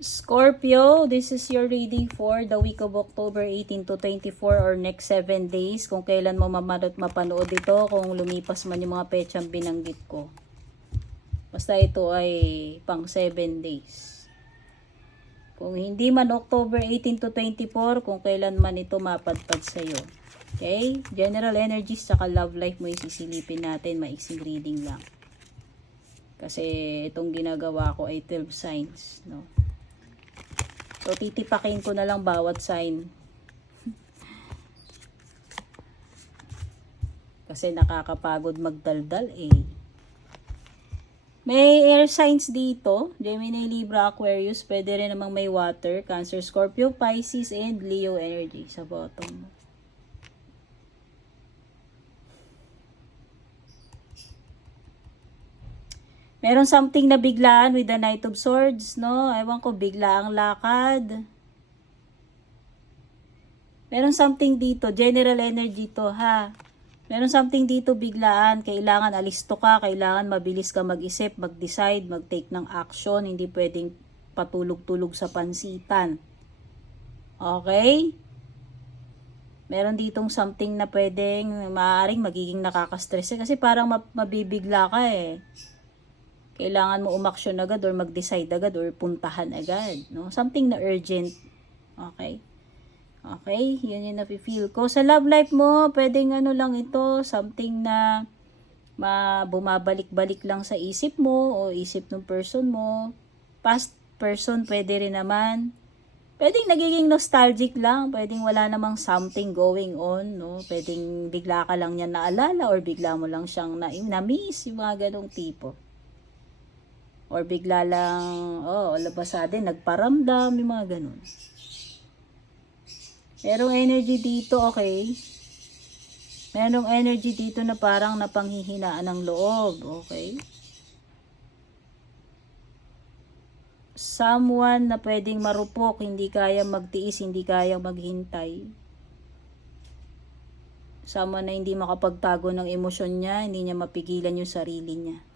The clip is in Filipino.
Scorpio, this is your reading for the week of October 18 to 24 or next 7 days. Kung kailan mo mapanood ito, kung lumipas man yung mga petsang binanggit ko. Basta ito ay pang 7 days. Kung hindi man October 18 to 24, kung kailan man ito mapadpad sa'yo. Okay? General energies saka love life mo yung sisilipin natin. Maiksing reading lang. Kasi itong ginagawa ko ay 12 signs. No? So, titipakin ko na lang bawat sign. Kasi nakakapagod magdaldal eh. May air signs dito. Gemini, Libra, Aquarius. Pwede rin namang may water. Cancer, Scorpio, Pisces, and Leo energy sa bottom. Meron something na biglaan with the Knight of Swords, no? Ewan ko, bigla ang lakad. Meron something dito, general energy to, ha? Meron something dito biglaan, kailangan alisto ka, kailangan mabilis ka mag-isip, mag-decide, mag-take ng action, hindi pwedeng patulog-tulog sa pansitan. Okay? Meron ditong something na pwedeng, maaaring magiging nakaka-stress kasi parang mabibigla ka eh. Kailangan mo umaksyon agad or mag-decide agad or puntahan agad. No? Something na urgent. Okay? Okay? Yun yung nafe-feel ko. Sa love life mo, pwedeng ano lang ito, something na bumabalik-balik lang sa isip mo o isip ng person mo. Past person, pwede rin naman. Pwedeng nagiging nostalgic lang. Pwedeng wala namang something going on. No? Pwedeng bigla ka lang niya naalala or bigla mo lang siyang na-miss. Yung mga ganong tipo. Or bigla lang, labasa din, nagparamdam, yung mga ganun. Merong energy dito, okay? Merong energy dito na parang napanghihinaan ng loob, okay? Someone na pwedeng marupok, hindi kaya magtiis, hindi kaya maghintay. Someone na hindi makapagtago ng emosyon niya, hindi niya mapigilan yung sarili niya.